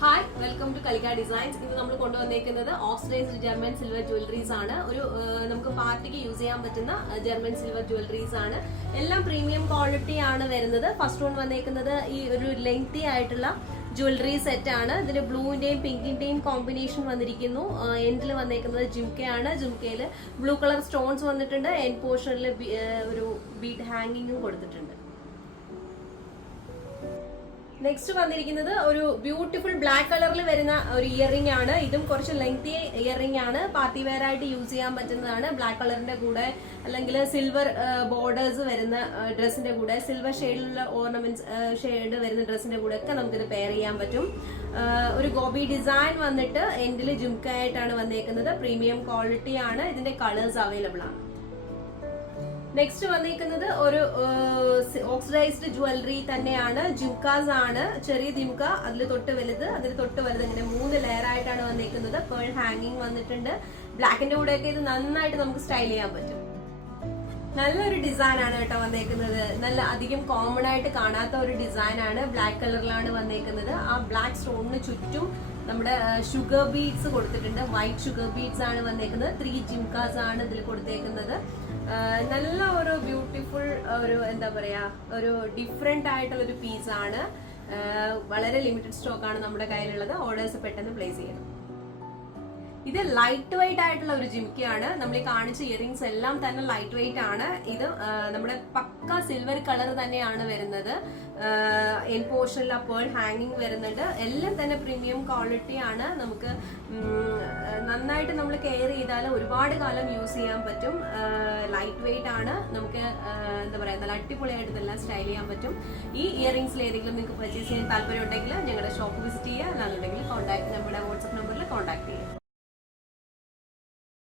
Hi, welcome to Kalika designs. ഇന്ന് നമ്മൾ കൊണ്ടുവന്നേക്കുന്നത് ഓക്സിഡൈസ്ഡ് ജർമ്മൻ സിൽവർ ജ്വല്ലറീസ് ആണ്. നമുക്ക് പാർട്ടിക്ക് യൂസ് ചെയ്യാൻ പറ്റുന്ന ജർമ്മൻ സിൽവർ ജ്വല്ലറീസ് ആണ്. എല്ലാം പ്രീമിയം ക്വാളിറ്റി ആണ് വരുന്നത്. ഫസ്റ്റ് വൺ വന്നേക്കുന്നത് ഈ ഒരു ലെങ്തി ആയിട്ടുള്ള ജ്വല്ലറി സെറ്റ് ആണ്. ഇതിൽ ബ്ലൂവിന്റെയും പിങ്കിന്റെയും കോമ്പിനേഷൻ വന്നിരിക്കുന്നു. എൻഡിൽ വന്നേക്കുന്നത് ജിംക്കയാണ്. ജിംക്കയിൽ ബ്ലൂ കളർ സ്റ്റോൺസ് വന്നിട്ടുണ്ട്. എൻഡ് പോർഷനിൽ ഒരു ബീഡ് ഹാങ്ങിങ്ങും കൊടുത്തിട്ടുണ്ട്. നെക്സ്റ്റ് വന്നിരിക്കുന്നത് ഒരു ബ്യൂട്ടിഫുൾ ബ്ലാക്ക് കളറിൽ വരുന്ന ഒരു ഇയറിംഗ് ആണ്. ഇതും കുറച്ച് ലെങ്തി ഇയറിംഗ് ആണ്. പാർട്ടി വെയർ ആയിട്ട് യൂസ് ചെയ്യാൻ പറ്റുന്നതാണ്. ബ്ലാക്ക് കളറിന്റെ കൂടെ അല്ലെങ്കിൽ സിൽവർ ബോർഡേഴ്സ് വരുന്ന ഡ്രസ്സിന്റെ കൂടെ, സിൽവർ ഷെയ്ഡിലുള്ള ഓർണമെന്റ്സ് ഷെയ്ഡ് വരുന്ന ഡ്രസ്സിന്റെ കൂടെ ഒക്കെ നമുക്കിത് പെയർ ചെയ്യാൻ പറ്റും. ഒരു ഗോബി ഡിസൈൻ വന്നിട്ട് എൻഡിൽ ജുംക്ക ആയിട്ടാണ് വന്നേക്കുന്നത്. പ്രീമിയം ക്വാളിറ്റി ആണ്. ഇതിന്റെ കളേഴ്സ് അവൈലബിൾ ആണ്. നെക്സ്റ്റ് വന്നിരിക്കുന്നത് ഒരു ഓക്സിഡൈസ്ഡ് ജ്വല്ലറി തന്നെയാണ്. ജിംകാസ് ആണ്. ചെറിയ ജിംക, അതിൽ തൊട്ട് വലുത്, ഇങ്ങനെ 3 ലെയർ ആയിട്ടാണ് വന്നിരിക്കുന്നത്. പേൾ ഹാങ്ങിങ് വന്നിട്ടുണ്ട്. ബ്ലാക്കിന്റെ കൂടെയൊക്കെ ഇത് നന്നായിട്ട് നമുക്ക് സ്റ്റൈൽ ചെയ്യാൻ പറ്റും. നല്ലൊരു ഡിസൈൻ ആണ് കേട്ടോ വന്നേക്കുന്നത്. നല്ല അധികം കോമൺ ആയിട്ട് കാണാത്ത ഒരു ഡിസൈൻ ആണ്. ബ്ലാക്ക് കളറിലാണ് വന്നേക്കുന്നത്. ആ ബ്ലാക്ക് സ്റ്റോണിന് ചുറ്റും നമ്മുടെ ഷുഗർ ബീഡ്സ് കൊടുത്തിട്ടുണ്ട്. വൈറ്റ് ഷുഗർ ബീഡ്സ് ആണ് വന്നേക്കുന്നത്. 3 ജിംകാസ് ആണ് ഇതിൽ കൊടുത്തേക്കുന്നത്. നല്ല ഒരു ബ്യൂട്ടിഫുൾ ഒരു ഡിഫറെന്റ് ആയിട്ടുള്ള ഒരു പീസ് ആണ്. വളരെ ലിമിറ്റഡ് സ്റ്റോക്ക് ആണ് നമ്മുടെ കയ്യിലുള്ളത്. ഓർഡേഴ്സ് പെട്ടെന്ന് പ്ലേസ് ചെയ്യണം. ഇത് ലൈറ്റ് വെയിറ്റ് ആയിട്ടുള്ള ഒരു ജിംക്കയാണ്. നമ്മൾ ഈ കാണിച്ച ഇയറിംഗ്സ് എല്ലാം തന്നെ ലൈറ്റ് വെയിറ്റ് ആണ്. ഇത് നമ്മുടെ പക്ക സിൽവർ കളർ തന്നെയാണ് വരുന്നത്. എൻ പോർഷനിൽ പേൾ ഹാങ്ങിങ് വരുന്നുണ്ട്. എല്ലാം തന്നെ പ്രീമിയം ക്വാളിറ്റി ആണ്. നമുക്ക് നന്നായിട്ട് നമ്മൾ കെയർ ചെയ്താൽ ഒരുപാട് കാലം യൂസ് ചെയ്യാൻ പറ്റും. ലൈറ്റ് വെയിറ്റ് ആണ്. നമുക്ക് നല്ല അടിപൊളിയായിട്ട് ഇതെല്ലാം സ്റ്റൈൽ ചെയ്യാൻ പറ്റും. ഈ ഇയറിംഗ്സിൽ ഏതെങ്കിലും നിങ്ങൾക്ക് പർച്ചേസ് ചെയ്യാൻ താല്പര്യം ഉണ്ടെങ്കിൽ ഞങ്ങളുടെ ഷോപ്പ് വിസിറ്റ് ചെയ്യുക. അല്ലാന്നുണ്ടെങ്കിൽ കോൺടാക്ട് നമ്മുടെ